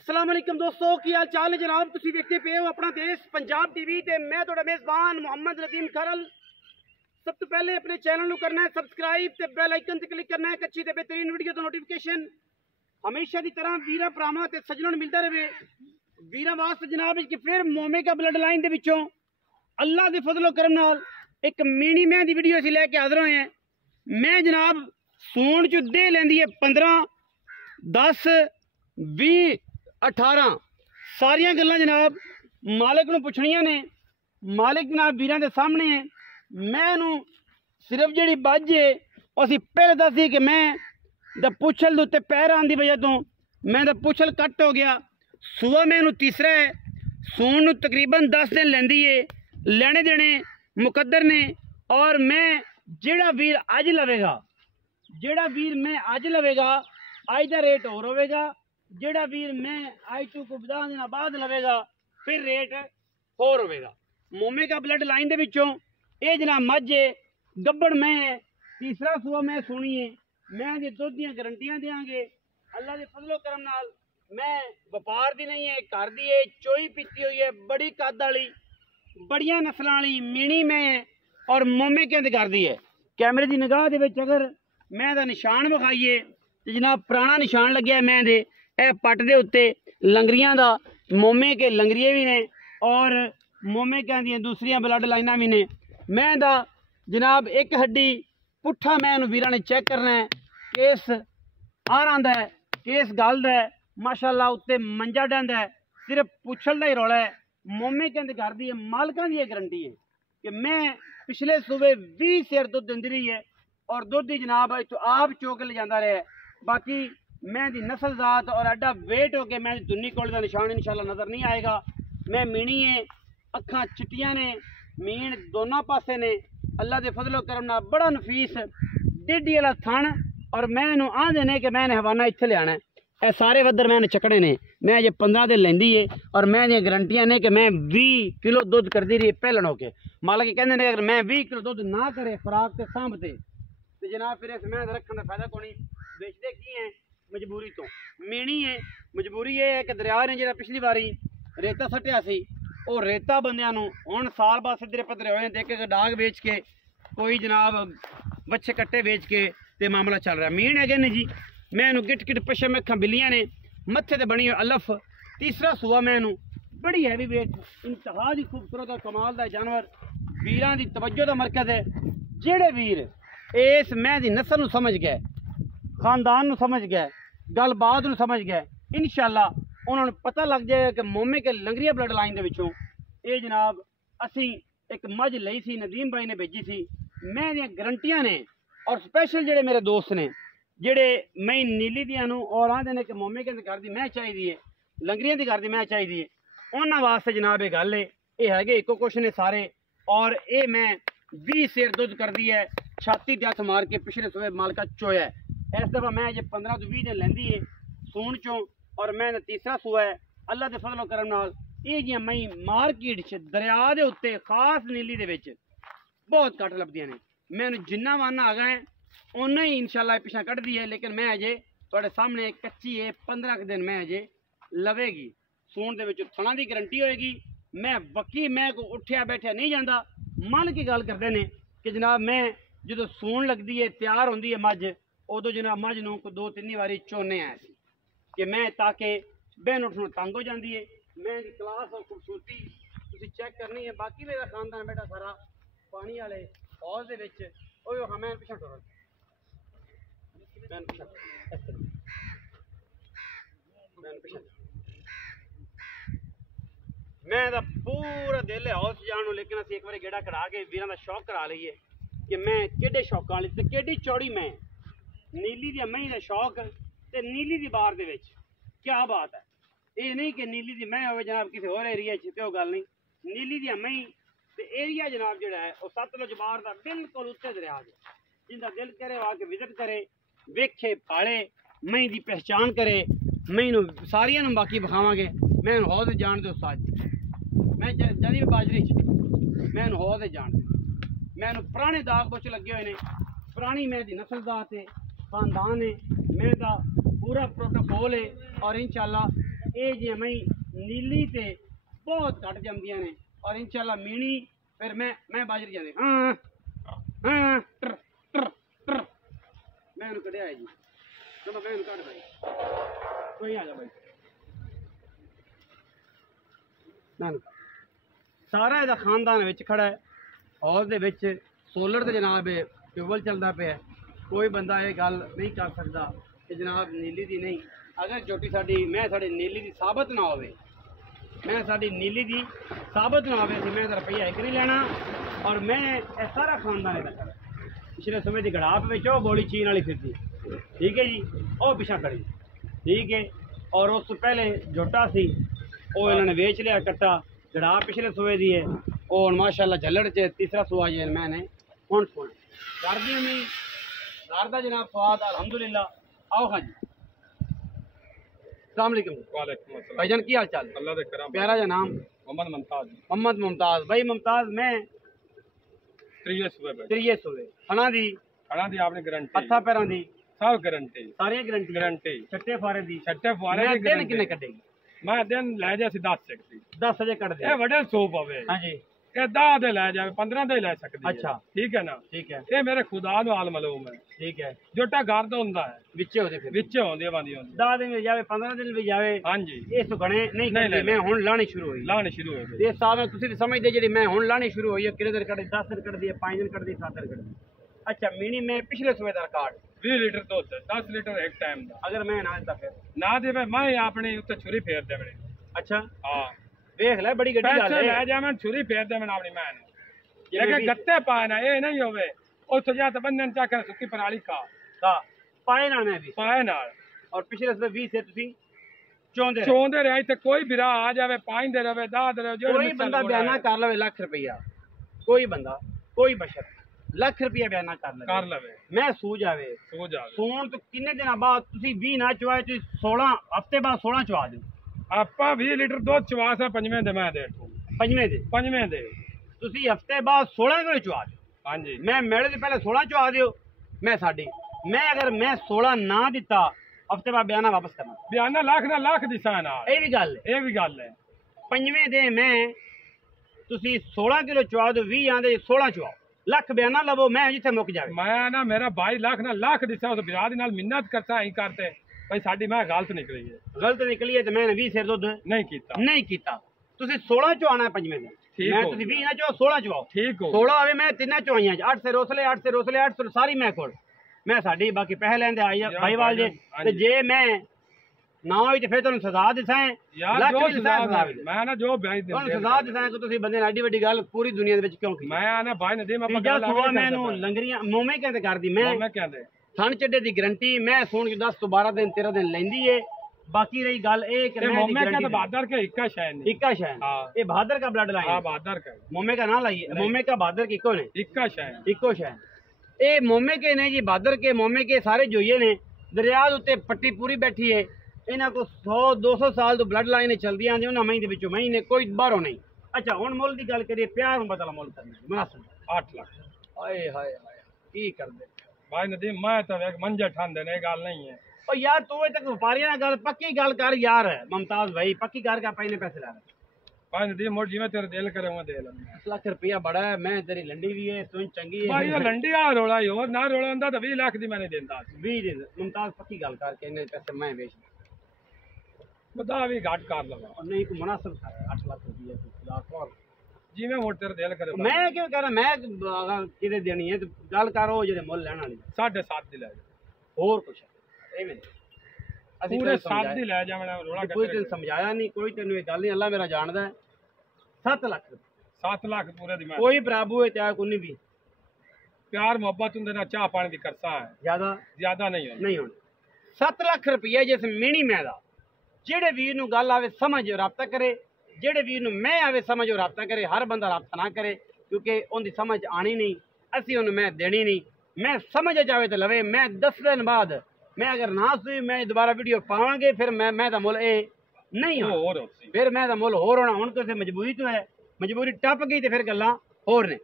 अस्सलाम वालेकुम दोस्तों की हाल चाल है जनाब। तुसी देखते पे हो अपना देश पंजाब टीवी ते मैं थोड़ा मेज़बान मोहम्मद नदीम खरल। सब तो पहले अपने चैनल को करना है सब्सक्राइब ते बेल आइकन ते क्लिक करना है अच्छी ते बेहतरीन वीडियो तो नोटिफिकेशन हमेशा की तरह वीरा भरावां ते सज्जनों नूं मिलता रहे। वीरा वास्ते जनाब कि फिर मोमे का ब्लड लाइन दे विचों अल्लाह के फजलो करम नाल एक मिनी मैं दी वीडियो असीं लैके हाज़र होए हैं। मैं जनाब सूण च दे लैंदी है 15 10 20 18 सारिया गल्लां जनाब मालिक नूं पुछणियां ने। मालिक जनाब वीरां दे सामने है। मैं नूं सिर्फ जिहड़ी बज है असीं पहले दस दी कि मैं दा पुछल दे उत्ते पैर आने की वजह तो मैं दा पुछल कट हो गया। सूआ मैनू तीसरा है। सूण नूं तकरीबन 10 दिन लैंदी है। लेने देने मुकद्दर ने और मैं जिहड़ा वीर अज लवेगा मैं अज लवेगा अज का रेट होर होवेगा। जिहड़ा वीर मैं अज तो को 10 दिन बाद लवेगा फिर रेट होर होवेगा। मोमे का ब्लड लाइन दे विचों ये जनाब मझ है गब्बड़ मैं है। तीसरा सूआ मैं सुनी है। मैं दी दुध दियां गारंटियां देंगे अल्लाह के फजलो करम नाल। मैं व्यापार दी नहीं है घर दी है चोई पीती हुई है बड़ी कद वाली बड़िया नस्लों वाली मीणी मैं है और मोमे कहते कर दी है। कैमरे की निगाह दे विच अगर मैं दा निशान विखाइए तो जनाब पुराना निशान लग्या मैं दे ए पट दे उत्ते लंगरियां दा मोमे के लंगरिए भी ने और मोमे कहदियां दूसरियां ब्लड लाइना भी ने। मैं दा जनाब एक हड्डी पुट्ठा मैं वीरां ने चेक करना है केस आ रहा है केस गलदा है माशाअल्लाह उत्ते मंजा डंदा है सिर्फ पुछल दा ही रौला है। मोमे कहते कर दी है मालकां दी गारंटी है कि मैं पिछले सूबे 20 सेर दुध दिंदी रही है और दुध ही जनाब आप चौक ले जाता रहा है। बाकी मैं दी नस्ल जात और एडा वेट हो के मैं दुन्नी कोल का निशान इंशाल्लाह नज़र नहीं आएगा। मैं मीणी है अखां चिट्टियां ने मीण दोनों पासे ने अल्लाह के फजलो करम नाल बड़ा नफीस डेढ़ी वाला थन और मैनू आंदे ने कि मैंने हवाना इत्थे लियाना है। ए सारे वद्दर मैंने चकड़े ने मैं अजे 15 दिन लैंदी है और मैं दी गारंटियां ने कि मैं 20 किलो दुध करती रही पहलन होके। मालिक कहते हैं अगर मैं 20 किलो दुध ना करे खुराक से सांभते तो जनाब फिर इस मैं रखने का फायदा कोई बेचते की है मजबूरी तो मीणी है। मजबूरी ये है कि दरिया ने जो पिछली बारी रेता सट्टिया सी और रेता बंदियां नूं हुण साल बाद सिद्धरे पद्धरे होए देख के डाग बेच के कोई जनाब बच्चे कट्टे बेच के ते मामला चल रहा। मीण है ने जी मैनू गिट गिट पशम अखां बिल्लियां ने मत्थे ते बनी अलफ। तीसरा सूआ मैनू बड़ी हैवी वेट इंतहा दी खूबसूरत और कमाल का जानवर वीरां दी तवज्जो का मरकज है। जेड़े वीर इस मैं दी नस्ल नूं समझ गए खानदान नूं समझ गए गलबात नूं समझ गए इंशाअल्लाह उन्होंने पता लग जाएगा कि मोमे के लंगरिया ब्लड लाइन दे विचों ये जनाब असी एक मझ लई सी नदीम भाई ने भेजी सी। मैं दी गारंटियां ने और स्पैशल जेड़े मेरे दोस्त ने जेड़े मैं नीली दियां नूं और आंदे ने कि मोमे के घर दी मैं चाहिदी है लंगरियां दी घर दी मैं चाहिदी है उन्हां वास्ते जनाब ये गल है ये हैगे इको कुछ ने सारे और ये मैं 20 सेर दुध कर दी है छाती ते हथ मार के पिछले सूबे मालका चोया है। इस दफा मैं अजे 15 तो 20 दिन लैंदी है सूण चों और मैं तीसरा सूआ है अल्लाह के फजलो करम नाल ये जियां मई मार्केट च दरिया के उत्ते खास नीली दे विच बहुत घट लभदियां ने। मैं जिन्ना वाना आ गए उन्ना ही इंशाल्लाह पिछा कढ़दी है लेकिन मैं अजे तुहाडे सामने कच्ची है 15 दिन मैं अजे लवेगी सूण दे विच थणा दी गारंटी होएगी। मैं वकी मैं को उठिया बैठिया नहीं जाता मन की गल करते हैं कि जनाब मैं जो सूण लगती है तैयार होंगी है मझ उदों जनाब मझ नूं 2-3 बारी चोने आया सी कि मैं ताकि बहन उठनों तंग हो जाती है। मैं क्लास और खूबसूरती तुसीं चेक करनी है। बाकी मेरा खानदान बेटा सारा पानी वाले हौज दे विच ओए हाँ मैं पिछा टुर मैं दा पूरा दिल है हौज जान लेकिन असीं एक बार गेड़ा करा के वीरां दा शौक करा लईए कि मैं केडे शौकां वाली ते केडी चौड़ी मैं नीली दी मही दा शौक ते नीली दी बार दे विच क्या बात है। ये नहीं कि नीली दी मैं होवे जनाब किसी होर एरिया च ते ओह गल नहीं। नीली दी मही ते एरिया जनाब जिहड़ा है वह सतलुज बार दा बिल्कुल उत्ते दरिया दे जिंदा दिल करे आके विजिट करे वेखे पाले मही दी पहचान करे मही नूं सारियां नूं बाकी विखावांगे। मैं हौज जान दे उस्ताद मैं जदी बाजरी च मैं हौज जान मैं पुराने दाग बुच लगे हुए ने पुरानी मैं दी नस्ल दा ते खानदान है मैं दा पूरा प्रोटोकॉल है और इंशाअल्लाह ये जी मैं नीली ते बहुत घट जमदियां ने और इंशाल्लाह मीनी फिर मैं बाजरी जाने हाँ ट्र ट्र ट्र मैं उन्हें कढ़िया है जी चलो मैं उन्हें कढ़ भाई कोई आ जा भाई मैं सारा ਇਹਦਾ ਖਾਨਦਾਨ ਵਿੱਚ ਖੜਾ ਹੈ ਹਾਲ ਦੇ ਵਿੱਚ ਸੋਲਰ ਤੇ ਜਨਾਬ ਟਿਊਬਵੈਲ ਚੱਲਦਾ ਪਿਆ ਕੋਈ ਬੰਦਾ ਇਹ ਗੱਲ ਨਹੀਂ ਕਰ ਸਕਦਾ ਕਿ ਜਨਾਬ ਨੀਲੀ ਦੀ ਨਹੀਂ ਅਗਰ ਜੋਟੀ ਸਾਡੀ ਮੈਂ ਸਾਡੀ ਨੀਲੀ ਦੀ ਸਾਬਤ ਨਾ ਹੋਵੇ ਮੈਂ ਸਾਡੀ ਨੀਲੀ ਦੀ ਸਾਬਤ ਨਾ ਹੋਵੇ ਤੇ ਮੈਂ ਤਾਂ ਰੁਪਈਆ ਇੱਕ ਨਹੀਂ ਲੈਣਾ ਔਰ ਮੈਂ ਇਹ ਸਾਰਾ ਖਾਨਦਾਨ ਇਹਦਾ ਖੜਾ ਪਿਛਲੇ ਸਮੇਂ ਦੀ ਗੜਾਪ ਵਿੱਚ ਉਹ ਗੋਲੀ ਚੀਨ ਵਾਲੀ ਫਿਰਦੀ ਠੀਕ ਹੈ ਜੀ ਉਹ ਪਿਛਾ ਖੜੀ ਠੀਕ ਹੈ ਔਰ ਉਸ ਤੋਂ ਪਹਿਲੇ ਜੋਟਾ ਸੀ ਉਹ ਇਹਨਾਂ ਨੇ ਵੇਚ ਲਿਆ ਕੱਟਾ जड़ा पिछले सूए दी है और माशाल्लाह झल्लड़ च तीसरा सूआ जी मैंने हूँ सुन कर दी नहीं घर का जनाब स्वाद अल्हम्दुलिल्लाह आओ हाँ जी अस्सलाम वालेकुम भाईजान की हाल चाल अल्लाह दे करम प्यारा जा नाम मोहम्मद मुमताज भाई मुमताज मैं त्रीए सूए हना दी आपने गारंटी हत्था पैरां दी सब गारंटी सारी गारंटी छट्टे फारे दी दिन किन्ने कटेगी मैं दिन लै जा 10 सकती 10 बजे कट दे वडे सो पवे हां जी ये 10 दे लै जावे 15 दे लै सकदी अच्छा ठीक है ना ठीक है ये मेरे खुदा नु हाल मालूम है ठीक है जोटा घर दा हुंदा है विचे होदे फिर विचे होंदे वांदी होंदी 10 दिन भी जावे 15 दिन भी जावे हां जी ये सुगणे नहीं करदी मैं हुन लानी शुरू होई ये साल तुसी समझदे जेडी मैं हुन लानी शुरू होई है किने दिन कट 10 दिन कट दी 5 दिन कट दी 7 दिन कट दी अच्छा मिनी में पिछले सुबह दा रिकॉर्ड 20 लीटर तो 10 लीटर एक टाइम दा अगर मैं ना देता फिर ना देवे मैं अपने उत्ते छुरी फेर देवणी अच्छा हाँ देख ले बड़ी गड्डी पैसे ले जा मैं छुरी फेर दे मैं अपनी मैं लेकिन गत्ते पाए ना ये नहीं होवे ओ तो जा तो बंधन चा कर सुकी पराली का पाए ना मैं भी पाए ना और पिछले से 20 से तुसी चोंदे रहे ते कोई बिरा आ जावे पाइन दे रहे दा दे जो कोई बंदा बयाना कर लवे लाख रुपया कोई बंदा कोई बशर लाख रुपया बयाना कर लवे मैं सू जावे सून तो किन्ने दिन बाद तुसी 20 ना चवाए तुसी 16 हफ्ते बाद 16 चवा दो आपा 20 लीटर दूध चवा सा पंजवें दे मैं दे पंजवें दे तुसी हफ्ते बाद 16 किलो चवा दो हां जी मैं मेरे से पहले 16 चवा दियो मैं साडी मैं अगर मैं 16 ना दिता हफ्ते बाद बयाना वापस करना बयाना लाख दिसा ना ये भी गल है पंजवें दे मैं तुसी 16 किलो चवा दो 20 आंदे 16 चवाओ लाख बयाना लवो मैं जिथे मुक जावे मैं ना मेरा भाई लाख दिसा उस बिराद नाल मिन्नत करता ही करते भाई साडी मैं गलत निकली है तो मैंने 20 सिर दुध नहीं कीता तुसी 16 चवाना है पंजवें दिन मैं तुसी 20 ना चो 16 चवाओ ठीक हो 16 आवे मैं तीन चवाइयां 8 से रोसले 8 सारी मैं कोल मैं साडी बाकी पैसे लेंदे आई भाईवाल जे ते जे मैं ना होई ते फिर तुहानू सजा दिसां यार जो सजा मैं ना जो भाई तुहानू सजा दिसां कि तुसी बंदे एडी वड्डी गल पूरी दुनिया दे विच क्यों की मैं ना भाई नदीम आपा गल आ मैनू लंगरियां मोमे कहंदे करदी मैं कहंदे थन चड्डे दी गारंटी मैं सुन के 10 तो 12 दिन 13 दिन लेंदी है बाकी रही गल ए कि मैं मोमे का तो बहादुर का इक्का शायद हां ये बहादुर का ब्लड लाइन हां बहादुर का मोमे का ना लाइए मोमे का बहादुर की इक्को ने इक्को शायद ए मोमे के ने जी बहादुर के मोमे के सारे जोइए ने दरिया उत्ते पट्टी पूरी बैठी है इन्हां को 100-200 साल तो ब्लड लाइन चलदी आंदी उन्हां मई दे विचों मई ने कोई बाहरों नहीं अच्छा हुन मुल दी गल करिए प्यार हूं बदला मुल करना मुनासिब 8 लाख हाय हाय की कर दे भाई नदीम मैं तो एक मंजा ठांदे ने गल नहीं है ओ यार तू तक व्यापारियां गल पक्की गल कर यार मुमताज भाई पक्की कर के पहले पैसे ला भाई नदीम मोर जिवें तेरे दिल करे मैं दे लूं 10 लाख रुपया बड़ा है मैं तेरी लंडी भी है सुन चंगी है भाई ये लंडी आ रोला ही और ना रोला हुंदा तो 20 लाख दी मैंने देंदा 20 दिन मुमताज पक्की गल करके इन्ने पैसे मैं बेच बता भी घाट कर लगा और नहीं को मुनासिब 8 लाख रुपया लाख और जिवें मोर तेरे दिल करे मैं क्यों कह रहा मैं किदे देनी है तो गल करो जेडे मुल लेना वाली 7.5 दी ले और कुछ एवें पूरे 7 दी ले जा मैं रोला कोई तेन समझाया नहीं कोई तेन ये गल नहीं अल्लाह मेरा जानदा है 7 लाख 7 लाख पूरे दी मैं कोई प्रभु है त्या कोई भी प्यार मोहब्बत हुंदे ना चाह पानी दी करसा है ज्यादा नहीं होनी 7 लाख रुपया जिस मिनी मैं दा जेड़े वीर नूं गल आवे समझ राबता करे जेड़े वीर नूं मैं आवे समझ राबता करे हर बंदा राबता ना करे क्योंकि उनकी समझ आनी नहीं असी उन्हें मैं देनी नहीं मैं समझ जावे तो लवे मैं 10 दिन बाद मैं अगर ना सुई मैं दोबारा वीडियो पावांगे फिर मैं दा मुल ए नहीं हो फिर मैं दा मुल होर होना हुण किसी मजबूरी तो है मजबूरी टप गई तो फिर गल्लां होर ने।